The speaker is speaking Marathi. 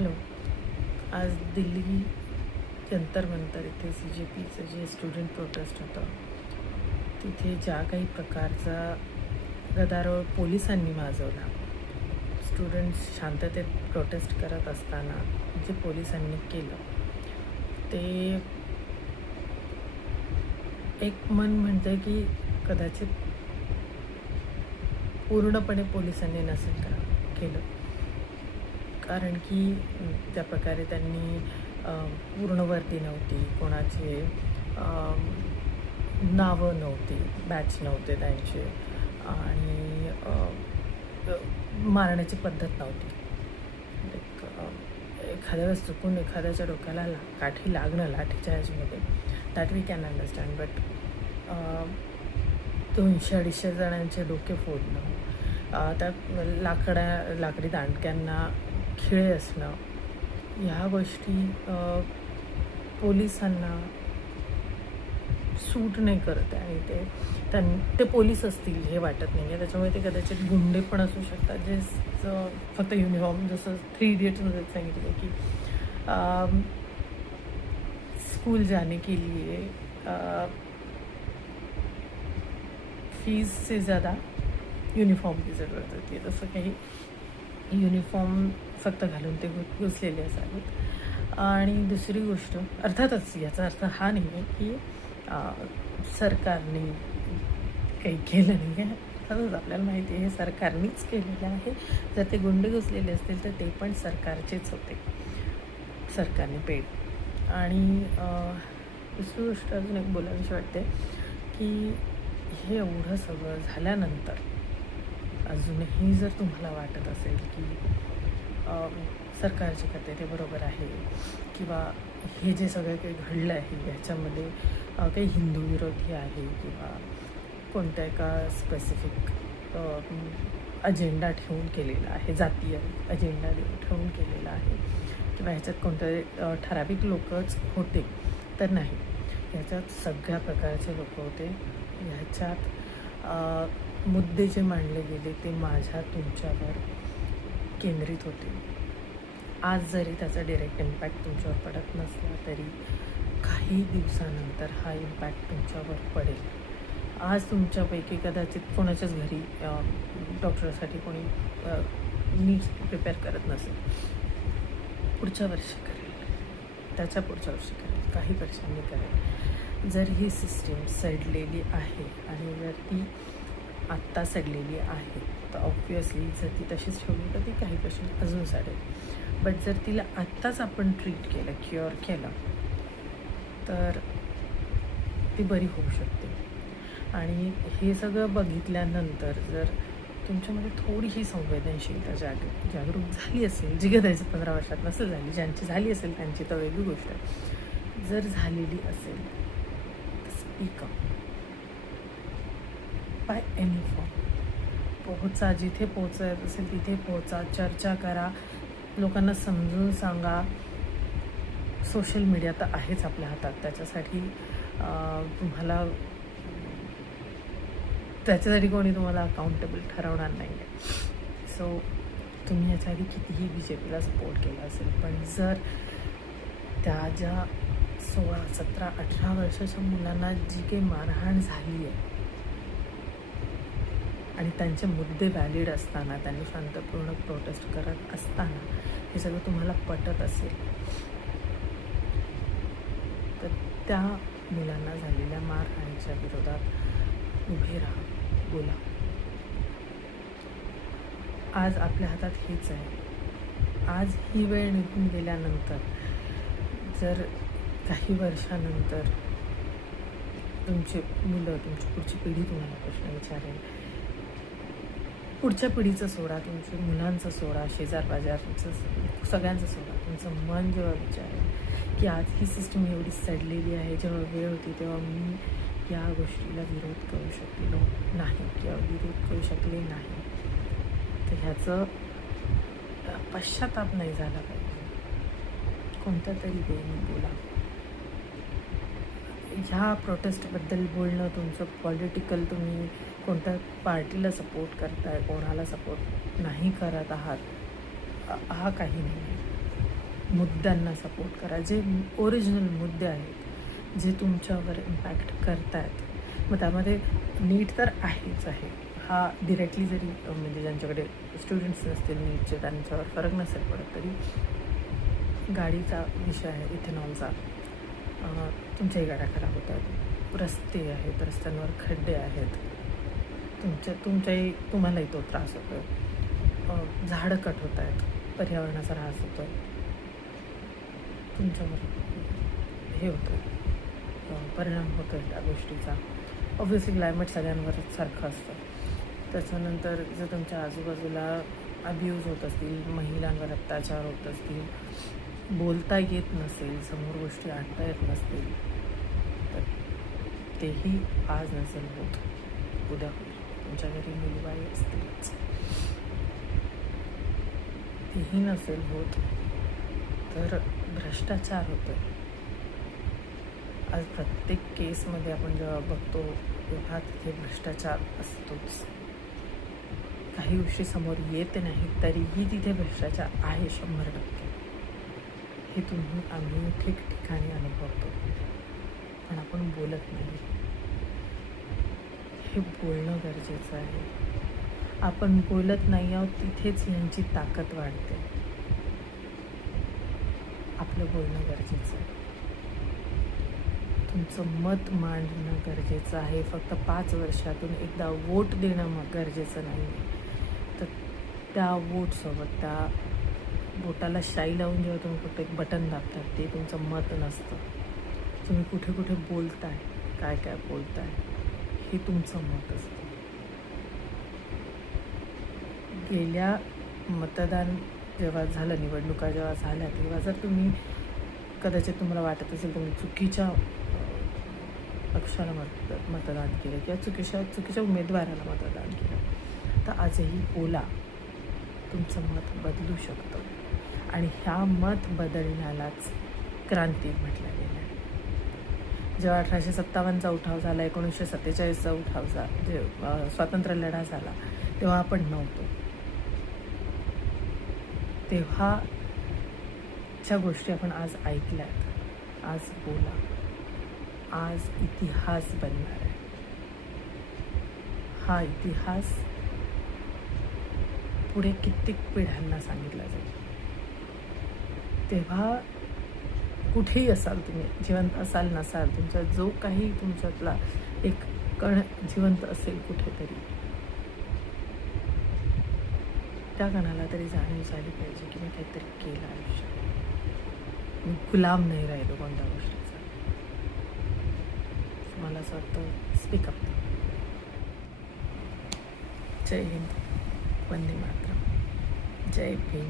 हॅलो. आज दिल्ली जंतर मंतर इथे CJPचं जे स्टुडंट प्रोटेस्ट होतं तिथे ज्या काही प्रकारचा गदारोळ पोलिसांनी माजवला, स्टुडंट्स शांततेत प्रोटेस्ट करत असताना जे पोलिसांनी केलं ते एक मन म्हणते की कदाचित पूर्णपणे पोलिसांनी नसेल केलं, कारण की त्या प्रकारे त्यांनी पूर्ण वर्दी नव्हती, कोणाचे नावं नव्हती, बॅच नव्हते त्यांचे, आणि मारण्याची पद्धत नव्हती. एखाद्या वेळेस चुकून एखाद्याच्या डोक्याला काठी लागणं लाठीच्या ह्याच्यामध्ये, that we can understand, but 200-250 जणांचे डोके फोडणं, त्या लाकडी दांडक्यांना खिळे असणं, ह्या गोष्टी पोलिसांना सूट नाही करत आहे. आणि ते पोलीस असतील हे वाटत नाही आहे. त्याच्यामुळे ते कदाचित गुंडे पण असू शकतात, जे फक्त युनिफॉर्म, जसं 3 इडियट्समध्ये सांगितलं की स्कूल जाने के लिए फीस से ज़्यादा यूनिफॉर्म की ज़रूरत होती है. तसं काही युनिफॉर्म फक्त घालून ते घुसलेले असावेत. आणि दुसरी गोष्ट, अर्थातच याचा अर्थ हा नाही आहे की सरकारने काही केलं नाही आहे. अर्थातच आपल्याला माहिती आहे हे सरकारनेच केलेलं आहे. जर ते गुंडे घुसलेले असतील तर ते पण सरकारचेच होते, सरकारने पेड. आणि दुसरी गोष्ट अजून एक बोलावीशी वाटते की हे एवढं सगळं झाल्यानंतर अजूनही जर तुम्हाला वाटत असेल की सरकारचे खाते ते बरोबर आहे, किंवा हे जे सगळं काही घडलं आहे ह्याच्यामध्ये काही हिंदू विरोधी आहे, किंवा कोणत्या एका स्पेसिफिक अजेंडा ठेवून केलेला आहे, जातीय अजेंडा ठेवून केलेला आहे, किंवा ह्याच्यात कोणते ठराविक लोकच होते, तर नाही. ह्याच्यात सगळ्या प्रकारचे लोक होते. ह्याच्यात मुद्दे जे मांडले गेले ते माझ्या तुमच्यावर केंद्रित होते. आज जरी त्याचा डायरेक्ट इम्पॅक्ट तुमच्यावर पडत नसला तरी काही दिवसानंतर हा इम्पॅक्ट तुमच्यावर पडेल. आज तुमच्यापैकी कदाचित कोणाच्याच घरी डॉक्टरसाठी कोणी नीट प्रिपेअर करत नसेल, पुढच्या वर्षी करेल, त्याच्या पुढच्या वर्षी करेल, काही वर्षांनी करेल. जर ही सिस्टीम सडलेली आहे आणि जर ती आत्ता सडलेली आहे तर ऑब्व्हियसली जर ती तशीच ठेवली तर ती काही वर्षांनी अजून सडेल. बट जर तिला आत्ताच आपण ट्रीट केलं, क्युअर केलं, तर ती बरी होऊ शकते. आणि हे सगळं बघितल्यानंतर जर तुमच्यामध्ये थोडीशी संवेदनशीलता जागरूक झाली असेल, जी कदाचित 15 वर्षात नसेल झाली, ज्यांची झाली असेल त्यांची तर वेगळी गोष्ट आहे, जर झालेली असेल तर speak up by any form. पोहोचा, जिथे पोहोचायचं असेल तिथे पोहोचा, चर्चा करा, लोकांना समजून सांगा. सोशल मीडिया तर आहेच आपल्या हातात, त्याच्यासाठी कोणी तुम्हाला अकाउंटेबल ठरवणार नाही आहे. सो तुम्ही याच्या आधी कितीही BJPला सपोर्ट केला असेल, पण जर त्या ज्या 16, 17, 18 वर्षाच्या मुलांना जी काही मारहाण झाली आहे आणि त्यांचे मुद्दे व्हॅलिड असताना, त्यांनी शांतपूर्ण प्रोटेस्ट करत असताना हे सगळं तुम्हाला पटत असेल तर त्या मुलांना झालेल्या मारहाणीच्या विरोधात उभे राहा, बोला. आज आपल्या हातात हेच आहे. आज ही वेळ निघून गेल्यानंतर जर काही वर्षानंतर तुमचे मुलं, तुमची पुढची पिढी तुम्हाला प्रश्न विचारेल, पुढच्या पिढीचं सोडा, तुमच्या मुलांचं सोडा, शेजार-पाजारचं सगळ्यांचं सोडा, तुमचं मन जेव्हा विचारेल की आज ही सिस्टम एवढी सडलेली आहे, जेव्हा वेळ होती तेव्हा मी या गोष्टीला विरोध करू शकलो नाही किंवा विरोध करू शकले नाही, तर ह्याचं पश्चाताप नाही झाला पाहिजे. कोणत्या तरी वेळी बोला. ह्या प्रोटेस्टबद्दल बोलणं तुमचं पॉलिटिकल, तुम्ही कोणत्या पार्टीला सपोर्ट करताय, कोणाला सपोर्ट नाही करत आहात, हा काही नाही. मुद्द्यांना सपोर्ट करा, जे ओरिजिनल मुद्दे आहेत, जे तुमच्यावर इम्पॅक्ट करत आहेत. मग त्यामध्ये नीट तर आहेच आहे, हा डिरेक्टली जरी म्हणजे ज्यांच्याकडे स्टुडंट्स नसतील नीटचे त्यांच्यावर फरक नसेल पडत, तरी गाडीचा विषय आहे इथेनॉलचा. तुमच्याही गाड्या खराब होतात, रस्ते आहेत, रस्त्यांवर खड्डे आहेत, तुम्हालाही तो त्रास होतो, झाडं कट होत आहेत, पर्यावरणाचा ऱ्हास होतो, तुमच्यावर हे होतं, परिणाम होतो आहे त्या गोष्टीचा. ऑब्व्हियसली क्लायमेट सगळ्यांवरच सारखं असतं. त्याच्यानंतर जर तुमच्या आजूबाजूला अब्यूज होत असतील, महिलांवर अत्याचार होत असतील, बोलता येत नसेल, समोर गोष्टी आणता येत नसतील, तर तेही आज नसेल होत, उद्या होईल. तुमच्या घरी मुलबाई असतीलच, तेही नसेल होत, तर भ्रष्टाचार होतो आहे. आज प्रत्येक केसमध्ये आपण जेव्हा बघतो तेव्हा तिथे भ्रष्टाचार असतोच. काही गोष्टी समोर येत नाहीत तरीही तिथे भ्रष्टाचार आहे 100%. हे आम्ही ठिकठिकाणी अनुभवतो, पण आपण बोलत नाही. हे बोलणं गरजेचं आहे. आपण बोलत नाही आहोत, तिथेच यांची ताकद वाढते. आपलं बोलणं गरजेचं आहे, तुमचं मत मांडणं गरजेचं आहे. फक्त 5 वर्षातून एकदा वोट देणं गरजेचं नाही. तर त्या वोटसोबत, त्या वोटाला शाई लावून जेव्हा तुम्ही फक्त एक बटन दाबतात, ते तुमचं मत नसतं. तुम्ही कुठे कुठे बोलताय, काय काय बोलताय, हे तुमचं मत असतं. गेल्या मतदान जेव्हा झालं, निवडणुका जेव्हा झाल्या, तेव्हा जर तुम्ही कदाचित तुम्हाला वाटत असेल तुम्ही चुकीच्या पक्षाला मतदान केलं किंवा चुकीच्या उमेदवाराला मतदान केलं, तर आजही बोला, तुमचं मत बदलू शकतं. आणि ह्या मत बदलण्यालाच क्रांती म्हटलं गेलं आहे. जेव्हा 1857चा उठाव झाला, 1947चा उठाव जे स्वातंत्र्य लढा झाला, तेव्हा आपण नव्हतो. तेव्हाच्या गोष्टी आपण आज ऐकल्यात. आज बोला, आज इतिहास बनणार आहे. हा इतिहास पुढे कित्येक पिढ्यांना सांगितला जाईल. तेव्हा कुठेही असाल तुम्ही, जिवंत असाल नसाल, तुमचा जो काही तुमच्यातला एक कण जिवंत असेल कुठेतरी, त्या कणाला तरी जाणीव झाली पाहिजे की मी काहीतरी केलं आयुष्यात, मी गुलाम नाही राहिलो कोणत्या गोष्टीचा. मला असं वाटतं स्पीकअप. जय हिंद, वंदे मातरम, जय भीम.